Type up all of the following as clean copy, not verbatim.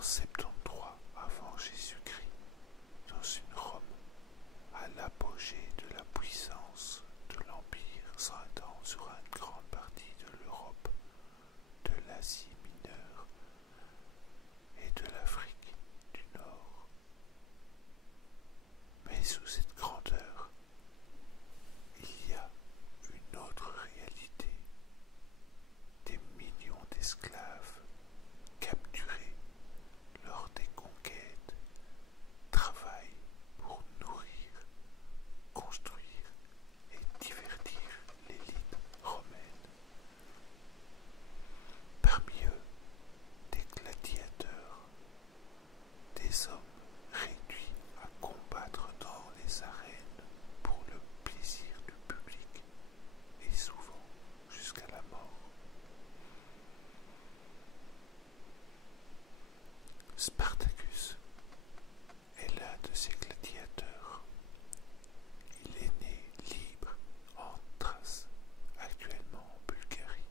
en 73 avant Jésus-Christ, dans une Rome à l'apogée de la puissance de l'Empire, s'étend sur une grande partie de l'Europe, de l'Asie mineure et de l'Afrique du Nord. Mais sous cette grandeur, il y a une autre réalité. Des millions d'esclaves capturés lors des conquêtes travaillent pour nourrir, construire et divertir l'élite romaine. Parmi eux, des gladiateurs, des hommes réduits à combattre dans les arènes pour le plaisir du public et souvent jusqu'à la mort. Spartacus est l'un de ces gladiateurs. Il est né libre en Thrace, actuellement en Bulgarie.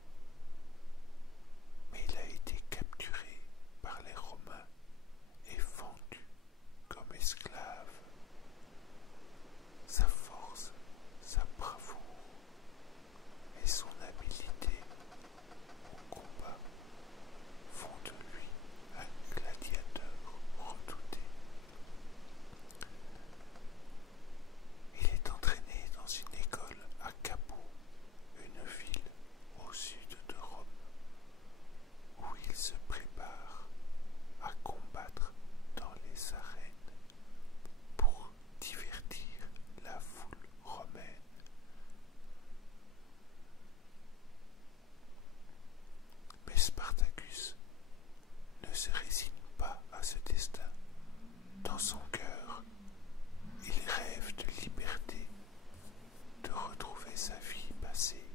Mais il a été capturé par les Romains et vendu comme esclave. Sa force, sa bravoure et son habileté au combat font de lui un gladiateur redouté. Il est entraîné dans une école à Capo, une ville au sud de Rome, où il se prépare à combattre dans les arènes pour divertir la foule romaine. Mais Spartacus ne se résigne pas à ce destin. Dans son cœur, il rêve de liberté, de retrouver sa vie passée,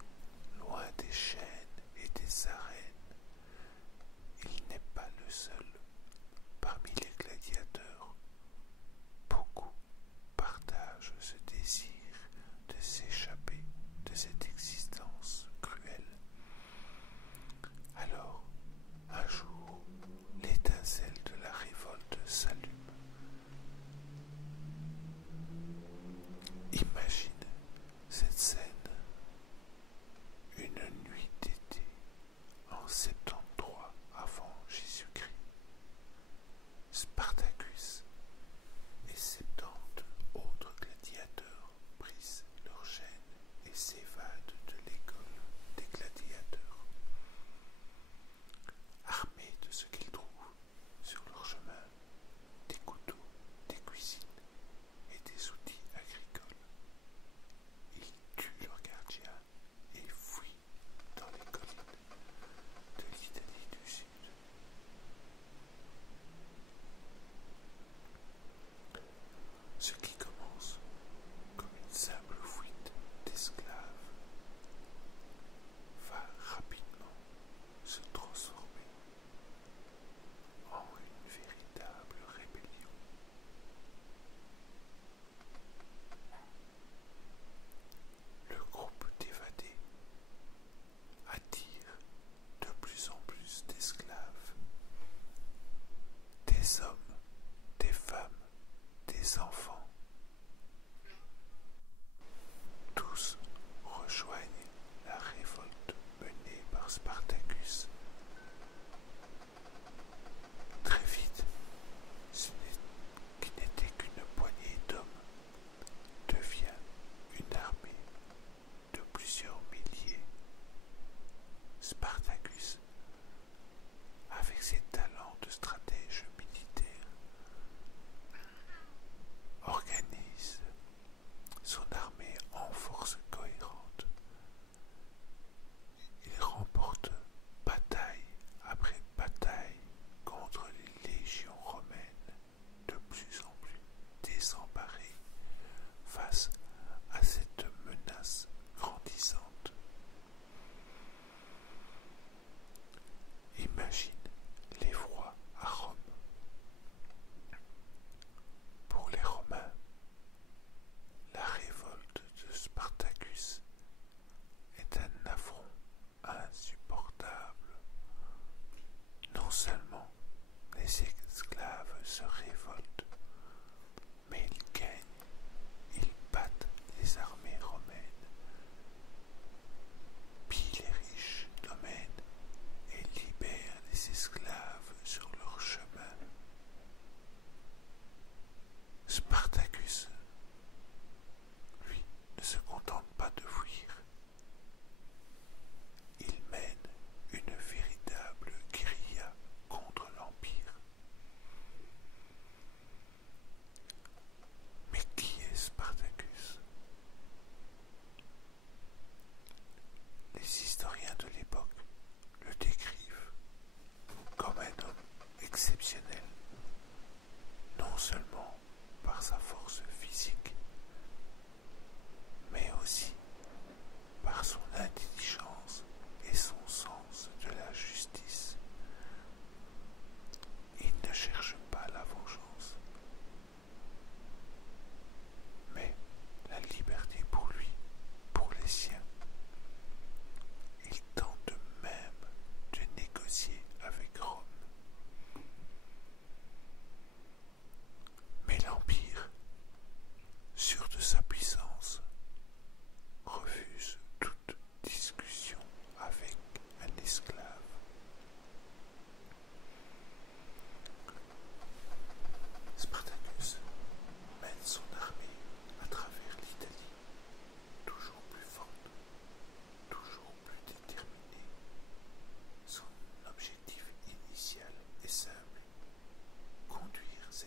loin des chaînes et des arènes. Il n'est pas le seul. Parmi les gladiateurs, beaucoup partagent ce désir de s'échapper de cette existence cruelle. Alors, un jour, l'étincelle de la révolte s'allume. Imagine cette scène. Une nuit d'été en 73 avant Jésus-Christ.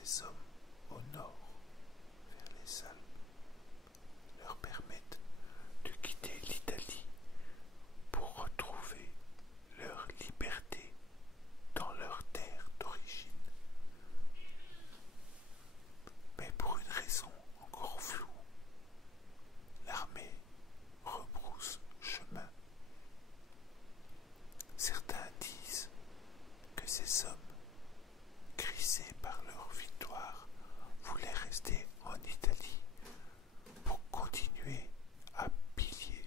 les hommes au nord, vers les Alpes, leur permettent de quitter l'Italie pour retrouver leur liberté dans leur terre d'origine. Mais pour une raison encore floue, l'armée rebrousse chemin. Certains disent que ces hommes, grisés par leur victoire, voulaient rester en Italie pour continuer à piller.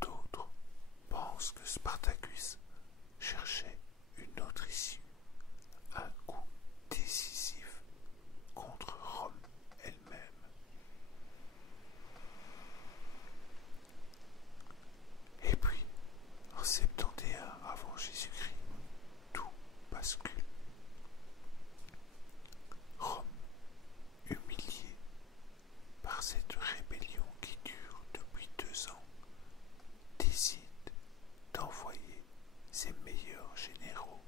D'autres pensent que Spartacus cherchait une autre issue, un coup décisif contre Rome elle-même. Et puis, en 71 avant Jésus-Christ, tout bascule. Rome, humiliée par cette rébellion qui dure depuis 2 ans, décide d'envoyer ses meilleurs généraux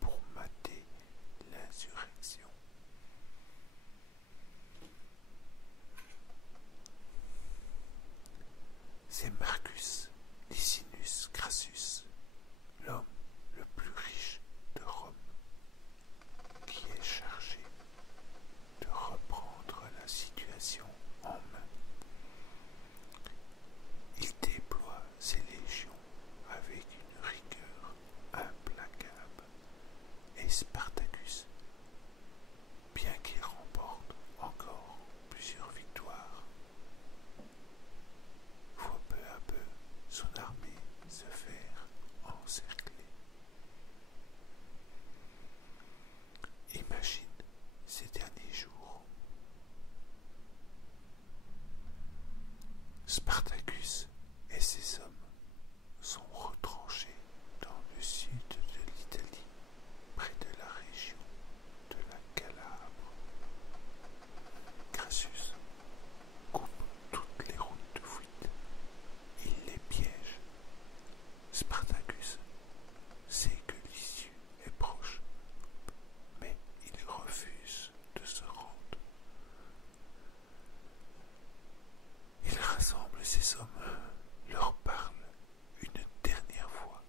pour mater l'insurrection. C'est Marcus Licinius Crassus, l'homme le plus riche de Rome, qui est chargé de reprendre la situation en main. Il déploie ses légions avec une rigueur implacable et Spartacus, bien qu'il remporte encore plusieurs victoires, voit peu à peu son armée se faire encercler. Imagine ces derniers jours. Spartacus et ses hommes sont retranchés dans le sud de l'Italie, près de la région de la Calabre. Crassus coupe toutes les routes de fuite. Il les piège. Spartacus sait que l'issue est proche, mais il refuse de se rendre. Il rassemble ses hommes, leur parle une dernière fois,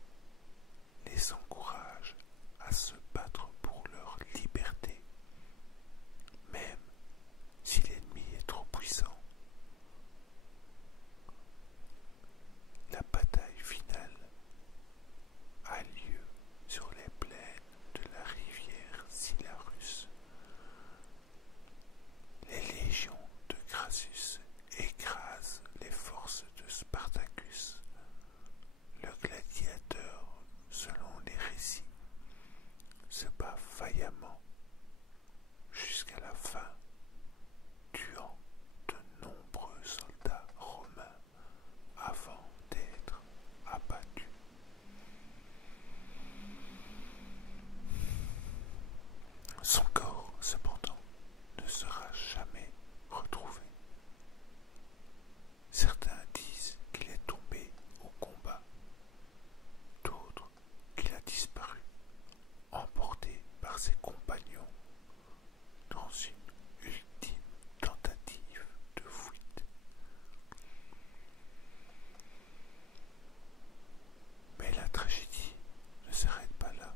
les encourage à se battre pour leur liberté, même si l'ennemi est trop puissant. La bataille finale a lieu sur les plaines de la rivière Silarus. Les légions de Crassus écrasent les forces de Spartacus. Le gladiateur, selon les récits, se bat vaillamment jusqu'à la fin, tuant de nombreux soldats romains avant d'être abattu. Son corps, cependant, ne sera jamais retrouvé. Certains disent qu'il est tombé au combat, d'autres qu'il a disparu, emporté par ses compagnons dans une ultime tentative de fuite. Mais la tragédie ne s'arrête pas là.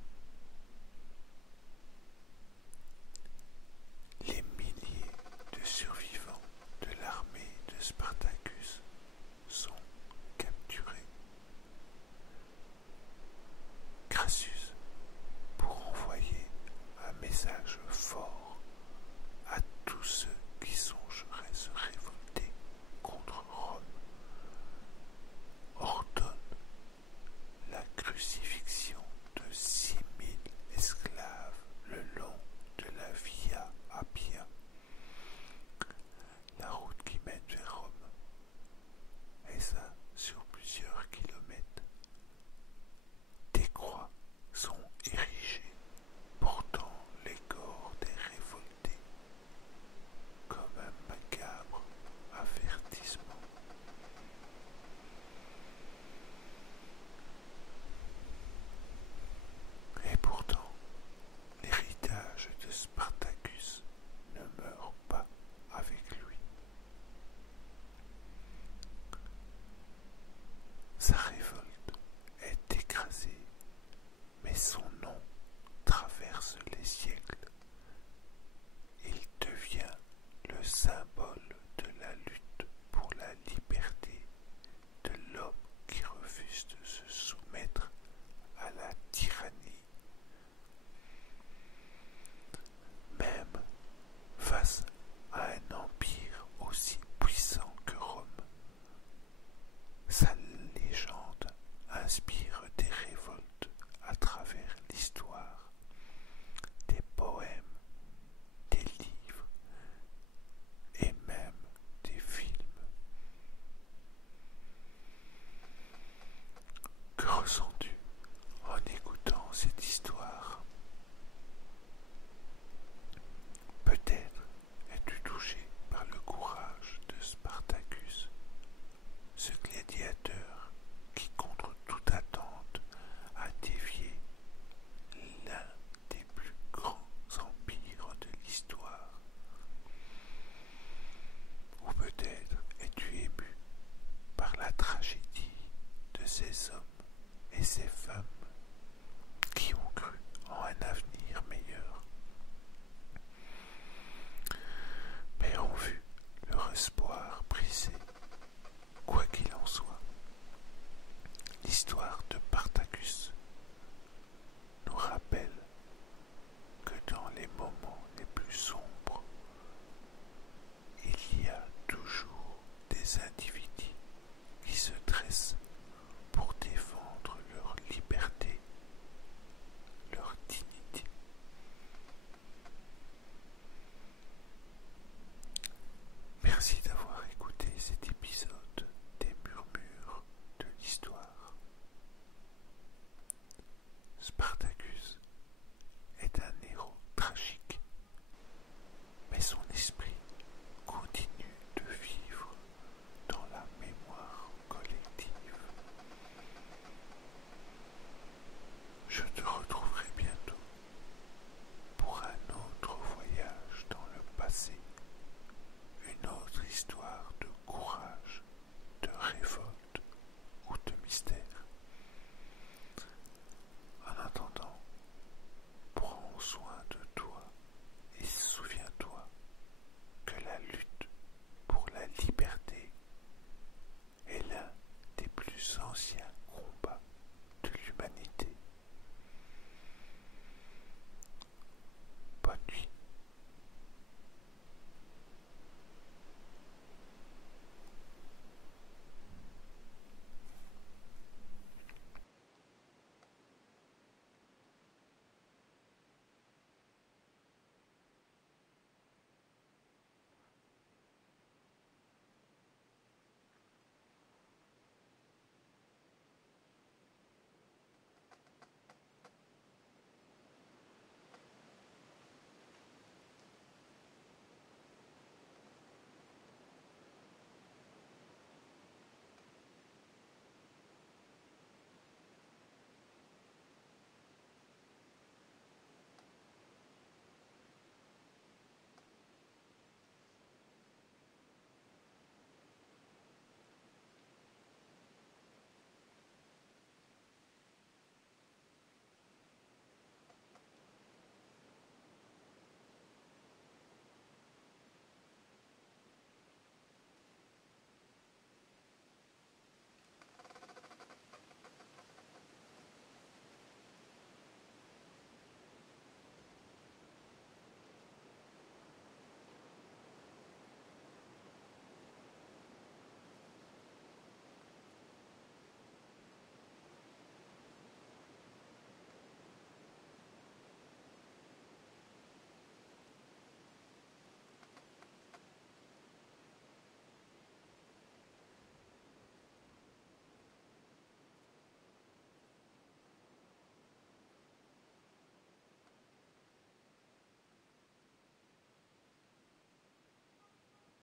traverse les siècles.